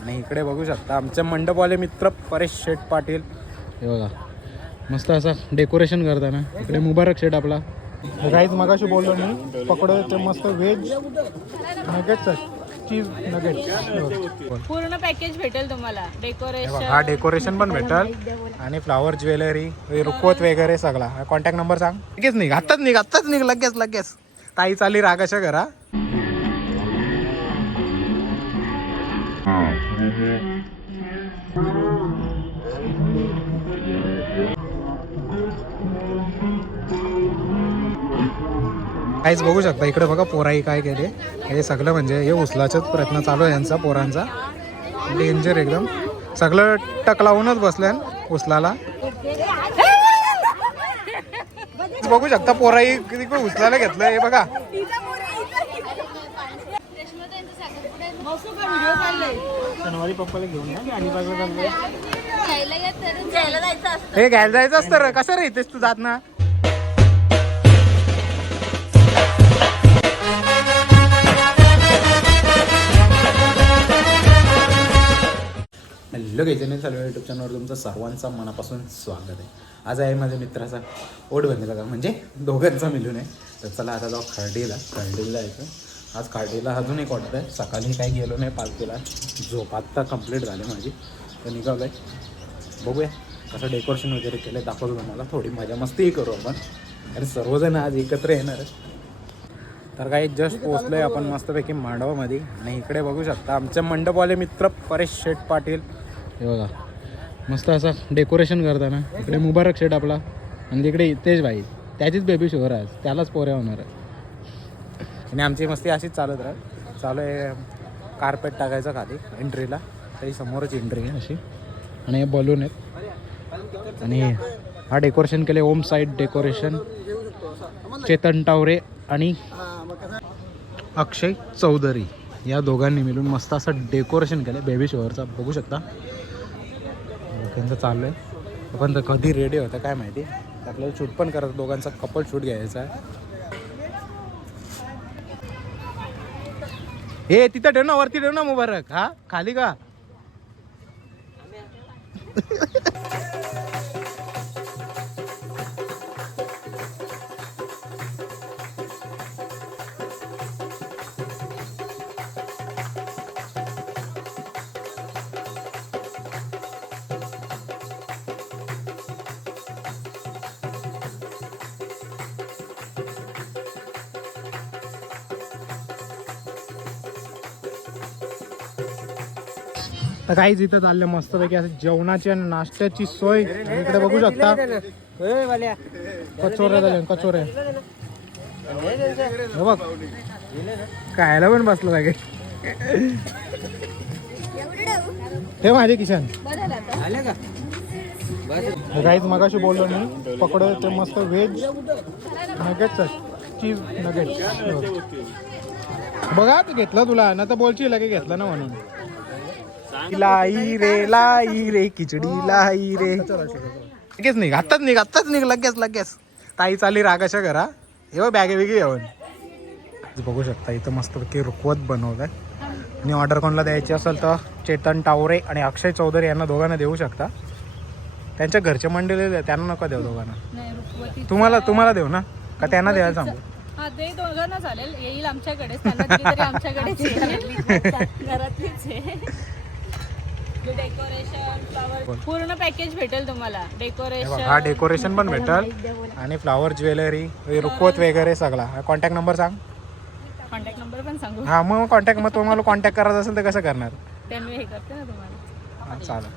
आणि इकडे बघू शकता आमचे मंडपवाले मित्र परेश शेठ पाटील हे बघा मस्त असं डेकोरेशन करताना. इकडे मुबारक शेठ आपला. गाईज मगाशी बोललो मी पकडे ते मस्त व्हेज नगेट्स आहेत, चीज नगेट्स पूर्ण पॅकेज भेटेल तुम्हाला. डेकोरेशन, हा डेकोरेशन पण भेटेल आणि फ्लावर ज्वेलरी रुखवत वगैरे सगळा. कॉन्टॅक्ट नंबर सांग. लगेच निघ आत्ताच निघ लगेच ताई चाली रागाच्या घरा. काहीच बघू शकता इकडे बघा पोराई काय केले. हे सगळं म्हणजे हे उचलाचाच प्रयत्न चालू आहे यांचा पोरांचा. डेंजर एकदम सगळं टक लावूनच बसल्या उचलाला. बघू शकता पोराई तिकडे उचलायला घेतलं. हे बघा शनिवारी पप्पाला घेऊन हे घ्यायला जायचं असतं रे. कसं रे इथेच तू जात ना. हॅलो गाईज, चालू यूट्यूब चॅनलवर तुमचं सर्वांचा मनापासून स्वागत आहे. आज आहे माझ्या मित्राचा ओढबंदीला का म्हणजे दोघांचा मिळून आहे. तर चला आता जाऊ खर्डीला यायचं. आज खर्डीला अजून एक ऑर्डर आहे. सकाळी काही गेलो नाही पालखीला, झोप आत्ता कंप्लीट झाली माझी. तर निघालो आहे. बघूया कसं डेकोरेशन वगैरे केलं दाखवतो तुम्हाला. थोडी मजा मस्तीही करू आपण आणि सर्वजण आज एकत्र येणार आहे. तर काही जस्ट पोचलो आहे आपण मस्तपैकी मांडवामध्ये. आणि इकडे बघू शकता आमचे मंडपवाले मित्र परेश शेठ पाटील हे बघा मस्त असं डेकोरेशन करताना. इकडे मुबारक शेठ आपला आणि तिकडे तेज भाई त्याचीच बेबी शोवर आहे, त्यालाच पोऱ्या होणार आहे. आणि आमची मस्ती अशीच चालत राहत. चालू आहे कार्पेट टाकायचं खाली एंट्रीला. तरी समोरच एंट्री आहे अशी. आणि हे बलून आहेत. आणि हा डेकोरेशन केले ओम साईड डेकोरेशन, चेतन टावरे आणि अक्षय चौधरी या दोघांनी मिळून मस्त असं डेकोरेशन केलं बेबी शॉवरचा. बघू शकता त्यांचं चाललं आहे. पण तर कधी रेडी होतं काय माहिती. आपल्याला शूट पण करत दोघांचा कपल शूट घ्यायचा आहे. हे तिथं ठेव ना, वरती ठेव ना मुबारक. हा खाली का तर काहीच इथं चाललं मस्तपैकी असं जेवणाची आणि नाश्त्याची सोय. इकडे बघू शकता कचोऱ्या झाल्या, कचोऱ्या बघ खायला पण बसलं पाहिजे. हे माझे किशन काहीच मगाशी बोललो मी पकडे ते मस्त व्हेज नगेट्स आहेत, चीज नगेट्स. बघा तू घेतलं तुला ना तर बोलशील की घेतलं ना म्हणून. लाई रे खिचडी लाई रे. लगेच निघ आत्ताच निघ लगेच ताई चाली रागाच्या घरा. हे बॅगे वेगळी येऊन बघू शकता. इथं मस्तपैकी रुखवत बनवत आहे. आणि ऑर्डर कोणाला द्यायची असेल तर चेतन टावरे आणि अक्षय चौधरी यांना दोघांना देऊ शकता. त्यांच्या घरचे मंडळी त्यांना नको देऊ दोघांना. तुम्हाला देऊ ना का त्यांना द्यायला सांगू. हा ते दोघांना चालेल. येईल आमच्याकडे घरातलीच आहे. डेकोरेशन, फ्लावर पूर्ण पॅकेज भेटेल तुम्हाला. डेकोरेशन, हा डेकोरेशन पण भेटेल आणि फ्लावर ज्वेलरी रुखवत वगैरे सगळा. कॉन्टॅक्ट नंबर सांग. कॉन्टॅक्ट नंबर पण सांगू. हा मग मग तुम्हाला कॉन्टॅक्ट करायचं असेल तर कसं करणार. ते मी हे करते ना तुम्हाला. हा चालेल.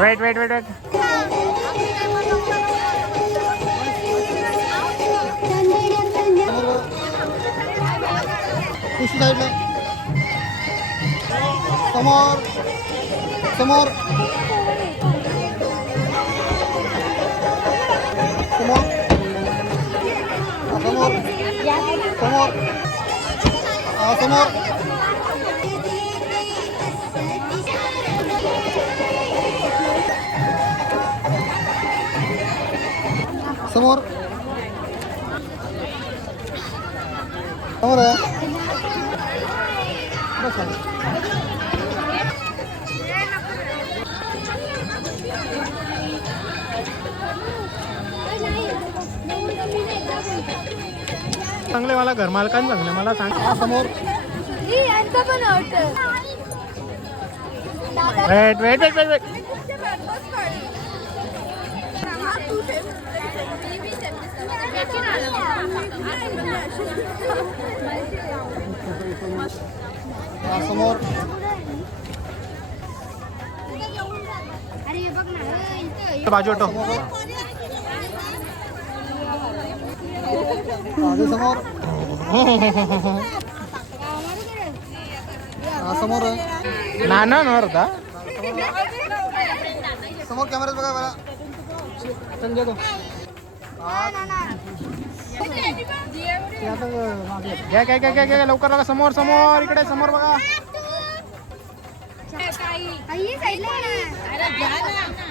वेट वेट वेट वेट उशी साईडला समोर समोर समोर समोर समोर समोर समोर समोर आहे बस खाली. चांगले मला घर मालकाने चांगले मला सांग. समोर wait wait wait wait wait समोर बाजू हटो. आधी समोर समोर आहे नाना होता समोर कॅमेऱ्यात बघा बघा संजय तो घ्या घ्या घ्या घ्या घ्या लवकर बघा समोर समोर इकडे समोर बघा.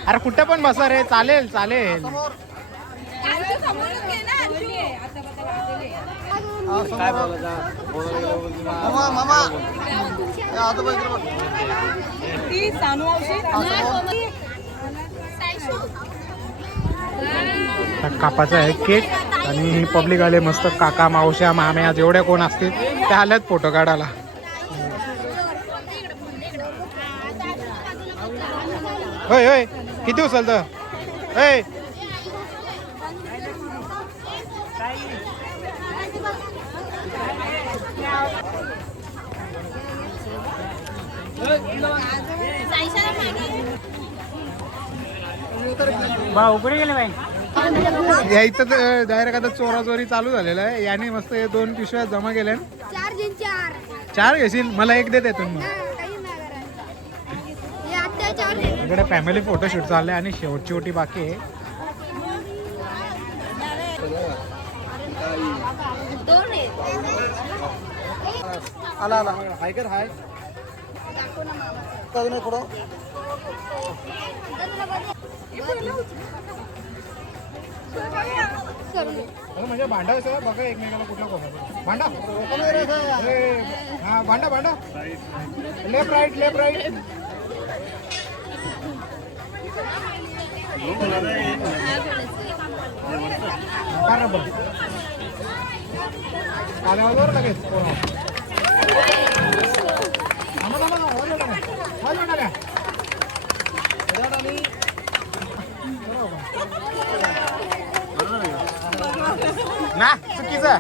अरे कुठे पण बसा रे चालेल चालेल. समोर मामा मामा आजोबा इकडे बघ. कापाचा आहे केक आणि पब्लिक आले मस्त काका मावश्या माम्या जेवढ्या कोण असतील त्या आल्यात फोटो काढायला. होय होय किती उचलत होय या इथं डायरेक्ट आता चोराचोरी चालू झालेलं आहे. याने मस्त हे 2 पिशव्या जमा केल्या. 4 घेशील मला एक दे देतो मग. इकडे फॅमिली फोटोशूट चाललंय आणि शेवटची ओटी बाकी आहे. आला आला हाय कर हाय कधी नाही पुढं म्हणजे भांडा कसं बघा एकमेकाला कुठला कोणा भांडा हा भांडा भांडा लेफ्ट राईट लेफ्ट राईट. आल्यावर लगेच ना चुकीचं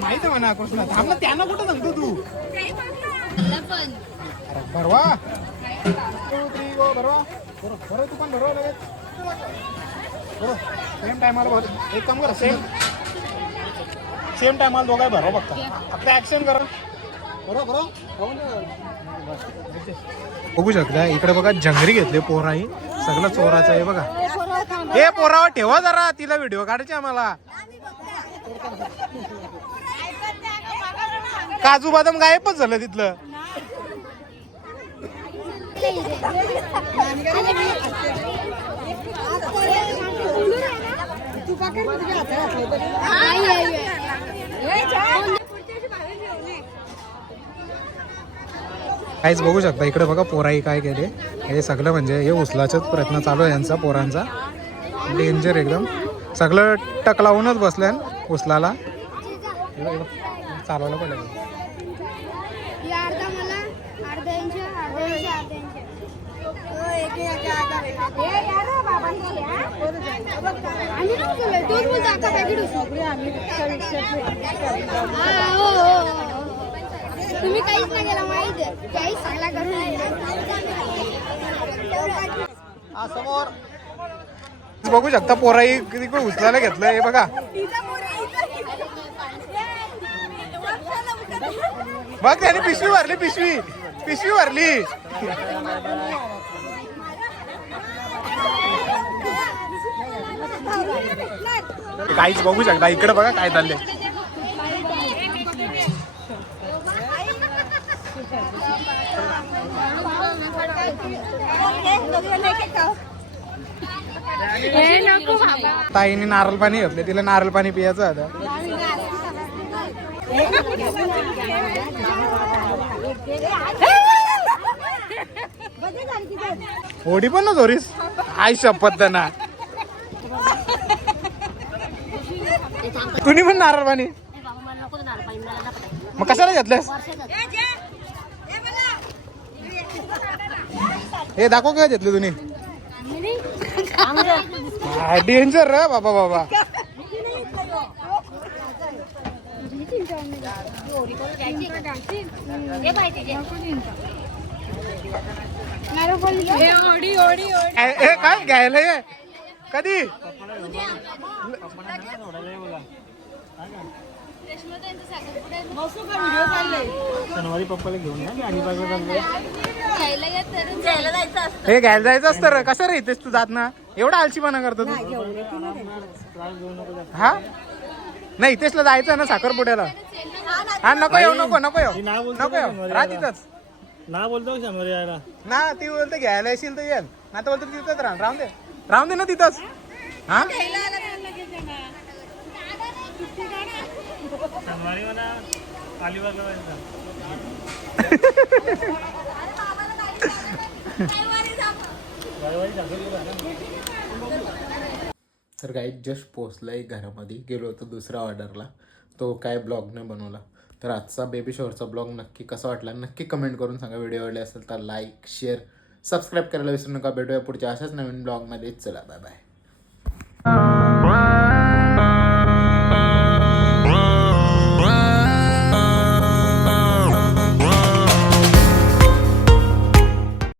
माहित आहे म्हणा कृष्णा थांब ना त्यांना कुठं सांगतो तू भरवा 2 3 गो भरवा बरोबर तू पण भरवा लगेच सेम टायमाला भर. एक काम करा सेम टायमाला दोघाही भरवा फक्त फक्त ऍक्शन करा बरोबर बघू शकता. इकडे बघा जंगरी घेतले पोराही सगळं चोराचं आहे बघा. हे पोरावर ठेवा जरा तिला व्हिडिओ काढायचे आम्हाला. काजू बदाम गायबच झालं तिथलं. काहीच बघू शकता. इकडे बघा पोराई काय केले हे सगळं म्हणजे हे उचलाचाच प्रयत्न चालू आहे यांचा पोरांचा. डेंजर एकदम सगळं टक लावूनच बसल्या उचलाला. चालवलं पडलं आम्ही नाही उचललं. तोच बोलतो आता पॅकेट उचल. तुम्ही काहीच नाही केलं माहिती आहे. काहीच चांगला करून हा समोर बघू शकता पोराई किती कोण उचलायला घेतलंय हे बघा. बघ त्याने पिशवी भरली, पिशवी भरली. काहीच बघू शकता इकडे बघा काय चाललंय. ताईने नारळ पाणी घेतले, तिला नारळ पाणी पियाचं आता. होडी पण ना जोरीस आई शपथ ना. कुणी पण नारळ पाणी मग कशाला घेतलंस हे दाखव काय घेतलं तुम्ही. डेंजर रे बाबा बाबा. काय घ्यायला ये कधी शनिवारी पप्पाला घेऊन या आणि हे घ्यायला जायचं असतं रे. कसं रे इथेच तू जात ना एवढा आलशीपणा करतो तू. हा नाही इथेचला जायचं ना साखरपुड्याला. हा नको येऊ नको येऊ राह तिथंच ना बोलतो शनिवारी यायला ना. ती बोलते घ्यायला येशील तर येईल ना तर बोलतो तिथंच राहून दे ना तिथंच. हा शनिवारी मला अलिबागला जायचं. तर काही जस्ट पोचलाय घरामध्ये. गेलो होतो दुसऱ्या ऑर्डरला, तो काय ब्लॉग नाही बनवला. तर आजचा बेबी शॉवरचा ब्लॉग नक्की कसा वाटला नक्की कमेंट करून सांगा. व्हिडिओ आवडले असेल तर लाईक शेअर सबस्क्राईब करायला विसरू नका. भेटूया पुढच्या अशाच नवीन ब्लॉगमध्ये. चला बाय बाय.